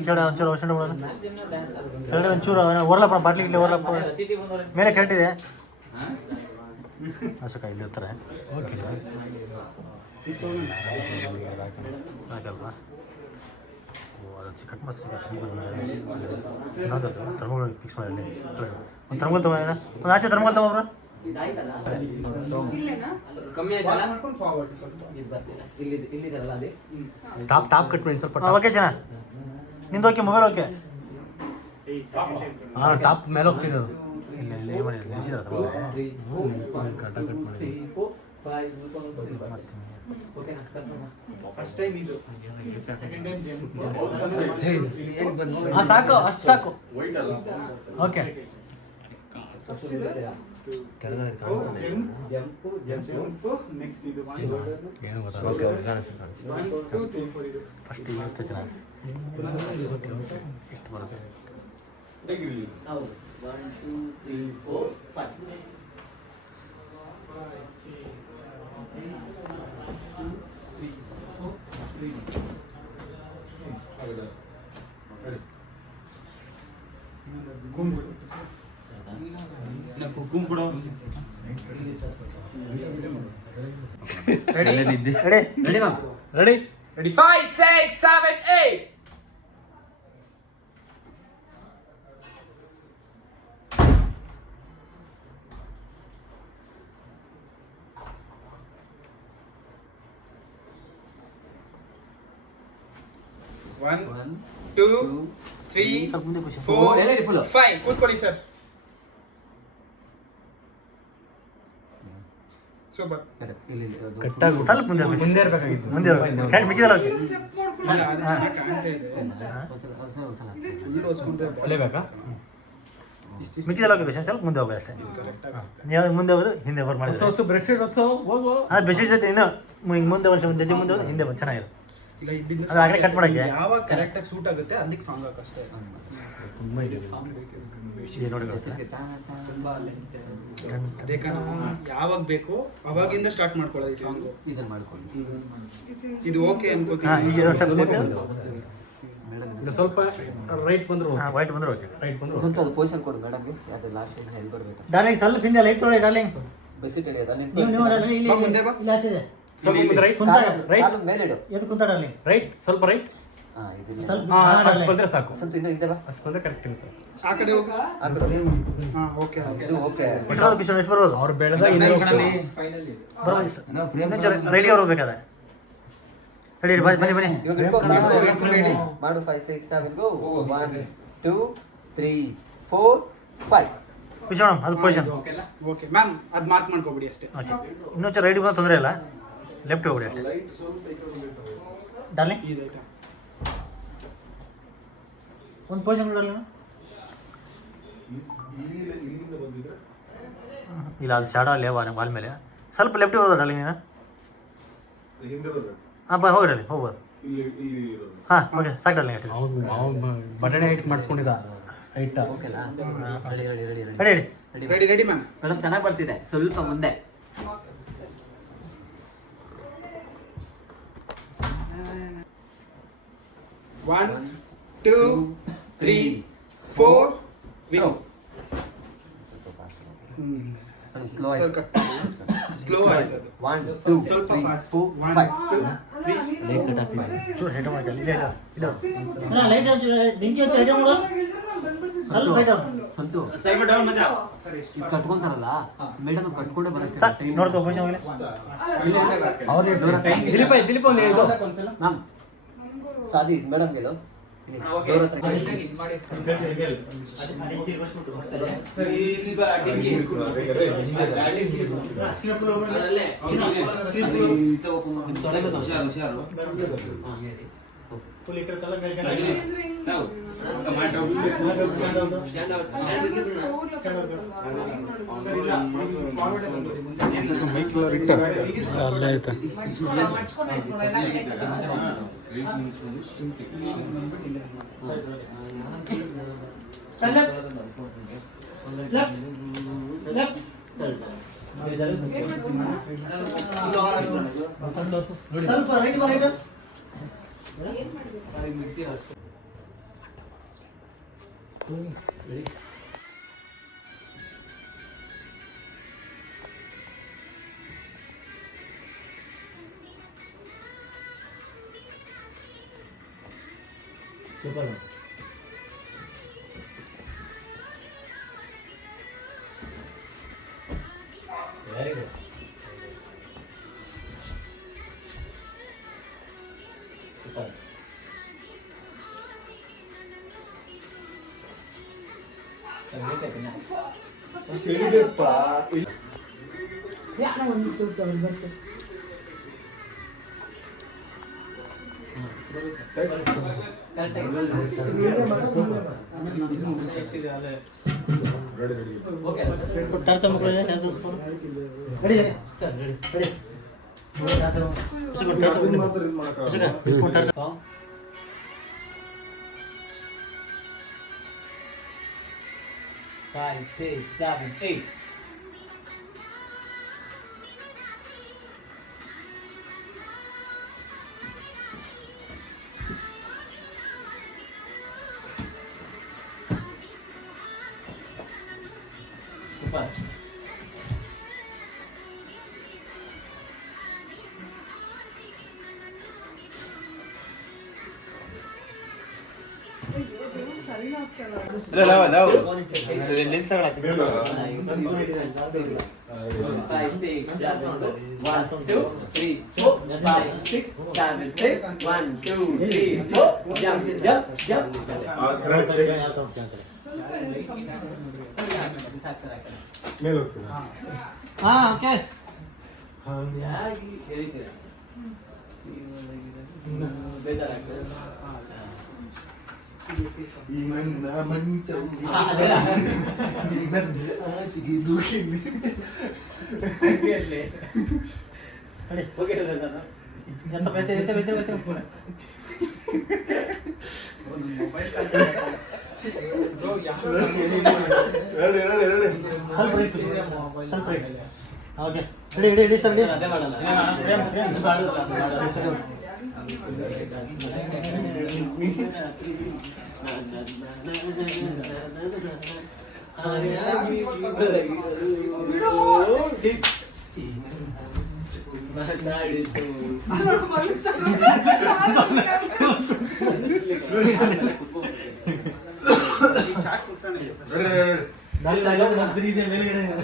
ಕೆಳಗಡೆ ಒಂಚೂರು ಔಷಧ ಕೆಳಗಡೆ ಒಂಚೂರು ಓರ್ಲಪ್ಪ ಬಾಟ್ಲಿ ಇಡ್ಲಿ ಓರ್ಲಪ್ಪ ಮೇಲೆ ಕೆಟ್ಟಿದೆ ಅಶೋಕ ಇಲ್ಲಿ ಇರ್ತಾರೆ ಓಕೆ ಹಾಕಲ್ವಾ ಕಟ್ ಮಾಡಿ ಥರ್ಮಲ್ ಫಿಕ್ಸ್ ಮಾಡಿ ಒಂದು ಥರ್ಮಲ್ ತಗೋ ಒಂದು ಆಚೆ ಥರ್ಮಲ್ ತಗೋಬ್ರು ಟಾಪ್ ಕಟ್ ಮಾಡಿ ಸ್ವಲ್ಪ ಓಕೆ ಜನ ನಿಂದು ಓಕೆ ಮೊಬೈಲ್ ಓಕೆ ಹಾಂ ಟಾಪ್ ಮೇಲೆ ಹೋಗ್ತೀನಿ ಅದು ಇಲ್ಲ ಇಲ್ಲ ಏನು ಮಾಡಿಲ್ಲ ನಿಲ್ಸಿದ್ರೆ ಕಟ ಕಟ್ ಮಾಡಿ ಸಾಕು ಅಷ್ಟು ಸಾಕು ಓಕೆ ಏನು ಗೊತ್ತಾಗ ಫಸ್ಟ್ ಇವತ್ತು ಚೆನ್ನಾಗಿ ಎಷ್ಟು ಬರುತ್ತೆ 1 2 3 4 5 ರೆಡಿ 5 6 7 8 1 2 3 4 5 ಕೂತ್ಕೊಳ್ಳಿ ಸರ್ ಸೂಪರ್ ಕಟ್ಟಾಗಿ ಸ್ವಲ್ಪ ಮುಂದೆ ಮುಂದೆ ಇರಬೇಕಾಗಿತ್ತು ಮುಂದೆ ಮಿಕ್ಕಿದಲ್ಲ ಓಕೆ ಅಲ್ಲೇಬೇಕಾ ಮಿಕ್ಕಿದಲ್ಲ ಓಕೆ ಬೆಸ್ಟ್ ಸ್ವಲ್ಪ ಮುಂದೆ ಹೋಗಿ ಅಷ್ಟೇ ನೀವು ಮುಂದೆ ಹೋಗೋದು ಹಿಂದೆ ಬರ್ ಮಾಡಿದ್ರೆ ಹೊಸ ಬ್ರೆಡ್ ಶೀಟ್ ಹೊಸ ಹೋಗು ಅದು ಬೆಸ್ಟ್ ಜೊತೆ ಇನ್ನೂ ಮುಂದೆ ವರ್ಷ ಮುಂದೆ ಮುಂದೆ ಹೋಗೋದು ಹಿಂದೆ ಬಂದು ಚೆನ್ನಾಗಿರುತ್ತೆ ಅದು ಆಗಲೇ ಕಟ್ ಮಾಡೋಕ್ಕೆ ಯಾವಾಗ ಕರೆಕ್ಟ್ ಆಗಿ ಸೂಟ್ ಆಗುತ್ತೆ ಅದಕ್ಕೆ ಸಾಂಗ್ ಹಾಕಷ್ಟೇ ತುಂಬ ಇದೆ ನೋಡಿ ಅದೇ ಕಣ ಯಾವಾಗ ಬೇಕು ಅವಾಗಿಂದ ಸ್ಟಾರ್ಟ್ ಮಾಡ್ಕೊಳ್ಳೋದು ಈ ಸಾಂಗು ಇದನ್ನ ಮಾಡ್ಕೊಳ್ಳಿ ಇದು ಓಕೆ ಹಾಂ ಅನ್ಕೋತೀನಿ ಈಗ ಸ್ವಲ್ಪ ರೈಟ್ ಬಂದ್ರು ಹಾಂ ವೈಟ್ ಬಂದ್ರೆ ಓಕೆ ರೈಟ್ ಬಂದ್ರು ಸ್ವಲ್ಪ ಅದು ಪೊಸಿಷನ್ ಕೊಡು ಮೇಡಮ್ಗೆ ಅದು ಲಾಸ್ಟ್ ಹೆಲ್ಪ್ ಕೊಡ್ಬೇಕು ಡಾರ್ಲಿಂಗ್ ಸ್ವಲ್ಪ ಹಿಂದೆ ಲೈಟ್ ತೊಗೊಳ್ಳಿ ಡಾರ್ಲಿಂಗ್ ಬಸ್ಸಿಟ್ ಹಿಡಿಯೋದು ಅಲ್ಲಿ ನೀವು ನೀವು ಡಾರ್ಲಿಂಗ್ ಇಲ್ಲಿ ಬಾ ಮುಂದೆ ಬಾ. ಇಲ್ಲಿ ಆಚೆ ಇದೆ ಸ್ವಲ್ಪ ಮುಂದೆ ರೈಟ್ ಕುಂತಾಗ ರೈಟ್ ಕಾಲು ಮೇಲೆ ಇಡು ಎದ್ದು ಕುಂತ ಡಾರ್ಲಿಂಗ್ ರೈಟ್ ಸ್ವಲ್ಪ ರೈಟ್ ಹಾ ಇದನ್ನ ಸ್ವಲ್ಪ ಅಷ್ಟು ಬಂದ್ರೆ ಸಾಕು ಸ್ವಲ್ಪ ಇನ್ನೂ ಹಿಂದೆ ಬಾ ಅಷ್ಟು ಬಂದ್ರೆ ಕರೆಕ್ಟ್ ಇರುತ್ತೆ ಆ ಕಡೆ ಹೋಗು ಆ ಕಡೆ ಹಾಂ ಓಕೆ ಇದು ಓಕೆ ಬಿಟ್ಟಿರೋದು ಕಿಶೋರ್ ಎಷ್ಟು ಬರ್ಬೋದು ಅವ್ರು ಬೆಳೆದ ರೆಡಿ ಅವ್ರು ಬೇಕಾದ್ರೆ ರೆಡಿ ಬನ್ನಿ ಬನ್ನಿ ಇವಾಗ ಇಟ್ಕೋ, ready. ಮಾಡು 5 6 7 ಗೋ 1 2 3 4 5 ಕಿಶೋರ್ ಅದು ಪೊಸಿಷನ್ ಓಕೆ ಮ್ಯಾಮ್ ಅದು ಮಾರ್ಕ್ ಮಾಡ್ಕೊಬಿಡಿ ಅಷ್ಟೇ ಓಕೆ ಇನ್ನೊಂದು ರೈಟ್ ಬಂದು ತೊಂದರೆ ಇಲ್ಲ ಲೆಫ್ಟ್ ಹೋಗ್ಬಿಡಿ ಅಷ್ಟೇ ಡಾರ್ಲಿಂಗ್ ಇದೈತಾ ಒಂದು ಪೊಸಿಷನ್ ಡಾರ್ಲಿಂಗ್ ಇಲ್ಲ ಅದು ಶಾಡೋ ಅಲ್ಲೇ ವಾಲ್ ಮೇಲೆ ಸ್ವಲ್ಪ ಲೆಫ್ಟ್ ಹೋಗೋದು ಡಾರ್ಲಿಂಗ್ ನೀನು ಹಾಂ ಹೋಗಿ ಡಾರ್ಲಿಂಗ್ ಹೋಗ್ಬೋದು ಹಾಂ ಓಕೆ ಸಾಕು ಡಾರ್ಲಿಂಗ್ ಅವ್ನು ಬಟಣೆ ಹೈಟ್ ಮಾಡಿಸ್ಕೊಂಡಿದ್ದ ಹೈಟ್ ಓಕೆನಾ ready ready ready ready ready ready ready ready ma'am madam ಚೆನ್ನಾಗಿ ಬರ್ತಿದೆ ಸ್ವಲ್ಪ ಮುಂದೆ one two three four wing slow sir cut slow ಆಯ್ತು ಅದು 1 2 ಸ್ವಲ್ಪ 3 ಫಾಸ್ಟ್ 4 1 5 2 3 ಲೇಟ್ ಕಟ್ ಆಗ್ತಿದೆ ಚೂರು ಹೆಡ್ ಮಾಡಿ ಇಲ್ಲಿ ಇದು ಲೈಟ್ ಬೆಂಕಿ ಹಚ್ಚಿ ಹೆಡ್ ಮಾಡು ಸ್ವಲ್ಪ ಲೈಟ್ ಸಂತು ಸರ್ ಎಷ್ಟು ಇದು ಕಟ್ಕೊಂತಾರಲ್ಲ ಮೇಡಮ್ ಅದು ಕಟ್ಕೊಂಡೇ ಬರುತ್ತೆ ಸರ್ ನೋಡ್ಕೋ ಪೊಸಿಷನ್ ಹೋಗಲಿ ಅವ್ರು ದಿಲೀಪ ಒಂದು ಇದು ಮ್ಯಾಮ್ ಸಾದಿ ಮೇಡಮ್ ಗೆಲು ಡೋರ್ ಹತ್ರ ಅಲ್ಲೇ ಆಯ್ತಾ ನೋಡಿ ಸ್ವಲ್ಪ ರೈಟ್ ಬಾ right super very good super ಅಷ್ಟು ಹೇಳಿದೆಪ್ಪ. ಟರ್ಚ್ ಮಕ್ಕಳು ರೆಡಿ ಸರ್ ರೆಡಿ ರೆಡಿ ಅದನ್ನ ಮಾತ್ರ ಇದು ಮಾಡಕ್ಕಾಗಲ್ಲ. Five, six, seven, eight. Super. Five, six, seven, 1, 2, 3, 4, 5, 6, 7, 6, 1, 2, 3, 4, jump, jump, jump. ಮೇಲೆ ಹೋಗ್ತೀನಿ. ಹಾ ಓಕೆ ಈ ನನ್ನ ಮಂಚವು ಈ ನನ್ನ ಆಚೆಗೆ ದೂಕಿನಿ. ಎಂತ ಬೇತೆ ಬೇತೆ ಬೇತೆ ಬೇತೆ ಹೇಳಿ ಹೇಳಿ ಹೇಳಿ. ಸ್ವಲ್ಪ ರೇಟ್ ಸ್ವಲ್ಪ rate okay ready ready ready sir ready ಹೇಳಿ ಹೇಳಿ. ಮೇಲ್ಗಡೆ